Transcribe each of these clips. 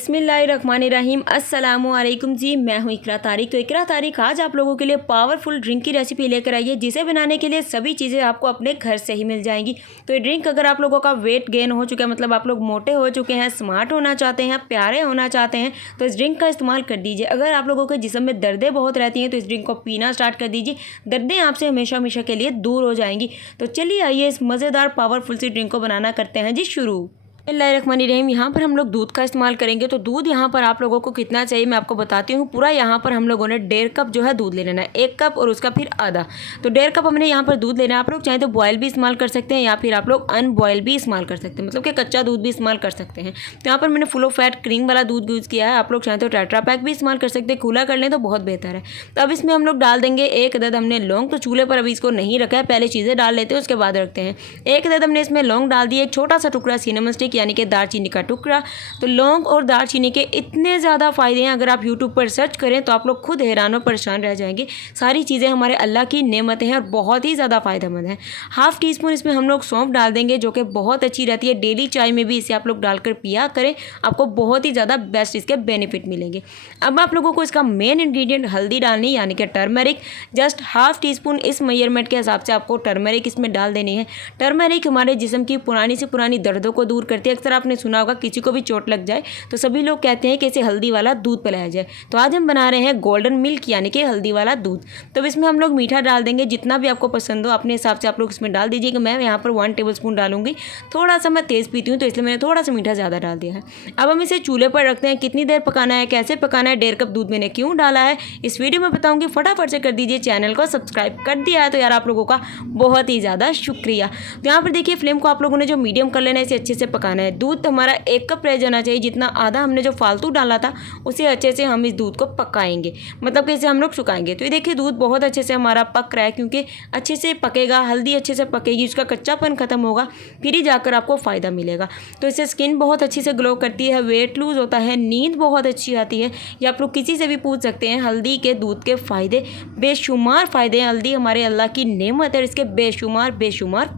बिस्मिल्लाहिर्रहमानिर्रहीम अस्सलामुअलैकुम जी। मैं हूँ इकरा तारिक। तो इकरा तारिक आज आप लोगों के लिए पावरफुल ड्रिंक की रेसिपी लेकर आई है, जिसे बनाने के लिए सभी चीज़ें आपको अपने घर से ही मिल जाएंगी। तो ये ड्रिंक अगर आप लोगों का वेट गेन हो चुका है, मतलब आप लोग मोटे हो चुके हैं, स्मार्ट होना चाहते हैं, प्यारे होना चाहते हैं, तो इस ड्रिंक का इस्तेमाल कर दीजिए। अगर आप लोगों के जिस्म में दर्दें बहुत रहती हैं तो इस ड्रिंक को पीना स्टार्ट कर दीजिए, दर्दें आपसे हमेशा हमेशा के लिए दूर हो जाएंगी। तो चलिए आइए इस मज़ेदार पावरफुल सी ड्रिंक को बनाना करते हैं जी शुरू। बिस्मिल्लाहिर्रहमानिर्रहीम। यहाँ पर हम लोग दूध का इस्तेमाल करेंगे। तो दूध यहाँ पर आप लोगों को कितना चाहिए मैं आपको बताती हूँ। पूरा यहाँ पर हम लोगों ने 1.5 कप जो है दूध ले लेना है, 1 कप और उसका फिर आधा। तो 1.5 कप हमने यहाँ पर दूध लेना है। आप लोग चाहे तो बॉयल भी इस्तेमाल कर सकते हैं या फिर आप लोग अनबॉयल भी इस्तेमाल कर सकते हैं, मतलब कि कच्चा दूध भी इस्तेमाल कर सकते हैं। तो यहाँ पर मैंने फुल ऑफ फैट क्रीम वाला दूध यूज़ किया है। आप लोग चाहे तो टेट्रा पैक भी इस्तेमाल कर सकते हैं, खुला कर लें तो बहुत बेहतर है। तो अब इसमें हम लोग डाल देंगे 1 अदद हमने लौंग। तो चूल्हे पर अभी इसको नहीं रखा है, पहले चीज़ें डाल लेते हैं उसके बाद रखते हैं। 1 अदद हमने इसमें लौंग डाल दिए, एक छोटा सा टुकड़ा सिनेमन स्टिक यानी कि दालचीनी का टुकड़ा। तो लौंग और दालचीनी के इतने ज़्यादा फ़ायदे हैं, अगर आप यूट्यूब पर सर्च करें तो आप लोग खुद हैरान और परेशान रह जाएंगे। सारी चीज़ें हमारे अल्लाह की नेमतें हैं और बहुत ही ज़्यादा फ़ायदेमंद हैं। हाफ़ टी स्पून इसमें हम लोग सौंफ डाल देंगे, जो कि बहुत अच्छी रहती है। डेली चाय में भी इसे आप लोग डालकर पिया करें, आपको बहुत ही ज़्यादा बेस्ट इसके बेनिफिट मिलेंगे। अब आप लोगों को इसका मेन इंग्रेडिएंट हल्दी डालनी यानी कि turmeric. Just half tea spoon इस मेजरमेंट के हिसाब से आपको टर्मरिक इसमें डाल देनी है। टर्मरिक हमारे जिस्म की पुरानी से पुरानी दर्दों को दूर करती है। अक्सर आपने सुना होगा किसी को भी चोट लग जाए तो सभी लोग कहते हैं कि इसे हल्दी वाला दूध पिलाया जाए। तो आज हम बना रहे हैं गोल्डन मिल्क यानी कि हल्दी वाला दूध। तो इसमें हम लोग मीठा डाल देंगे, जितना भी आपको पसंद हो अपने हिसाब से आप लोग इसमें डाल दीजिएगा। मैं यहाँ पर 1 टेबलस्पून डालूंगी। थोड़ा सा मैं तेज़ पीती हूँ तो इसलिए मैंने थोड़ा सा मीठा ज़्यादा डाल दिया है। अब हम इसे चूल्हे पर रखते हैं। कितनी देर पकाना है, कैसे पकाना है, 1.5 कप दूध मैंने क्यों डाला है, इस वीडियो में बताऊँगी। फटाफट से कर दीजिए, चैनल को सब्सक्राइब कर दिया है तो यार आप लोगों का बहुत ही ज़्यादा शुक्रिया। तो यहाँ पर देखिए फ्लेम को आप लोगों ने जो मीडियम कर लेना है, इसे अच्छे से पकाना है। दूध हमारा 1 कप रह जाना चाहिए, जितना आधा हमने जो फालतू डाला था उसे अच्छे से हम इस दूध को पकाएंगे, मतलब कि इसे हम लोग सुखाएंगे। तो ये देखिए दूध बहुत अच्छे से हमारा पक रहा है, क्योंकि अच्छे से पकेगा, हल्दी अच्छे से पकेगी, उसका कच्चापन खत्म होगा, फिर ही जाकर आपको फ़ायदा मिलेगा। तो इससे स्किन बहुत अच्छे से ग्लो करती है, वेट लूज़ होता है, नींद बहुत अच्छी आती है। या आप लोग किसी से भी पूछ सकते हैं, हल्दी के दूध के फ़ायदे बेशुमार फ़ायदे हैं। हल्दी हमारे अल्लाह की नेमत है, इसके बेशुमार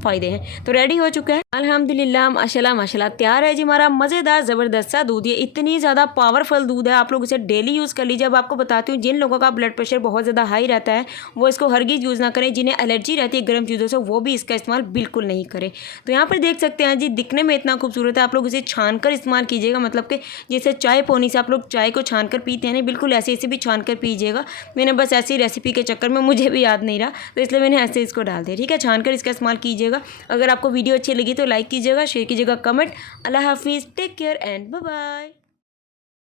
फ़ायदे हैं। तो रेडी हो चुका है अल्हम्दुलिल्लाह, माशाल्लाह माशाल्लाह, तैयार है जी हमारा मज़ेदार ज़बरदस्त सा दूध। ये इतनी ज़्यादा पावरफुल दूध है, आप लोग इसे डेली यूज़ कर लीजिए। अब आपको बताती हूँ, जिन लोगों का ब्लड प्रेशर बहुत ज़्यादा हाई रहता है वो इसको हरगिज़ यूज़ ना करें। जिन्हें एलर्जी रहती है गर्म चीज़ों से, वो भी इसका इस्तेमाल बिल्कुल नहीं करें। तो यहाँ पर देख सकते हैं जी, दिखने में इतना खूबसूरत है। आप लोग इसे छान कर इस्तेमाल कीजिएगा, मतलब कि जैसे चाय पोनी से आप लोग चाय को छान कर पीते हैं, नहीं बिल्कुल ऐसे इसे भी छान कर पीजिएगा। मैंने बस ऐसी रेसिपी के चक्कर में मुझे भी याद नहीं रहा, तो इसलिए मैंने ऐसे इसको डाल दिया। ठीक है, छान कर इसका इस्तेमाल कीजिएगा। अगर आपको वीडियो अच्छी लगी तो लाइक कीजिएगा, शेयर कीजिएगा, कमेंट। अल्लाह हाफिज़, take care and bye bye.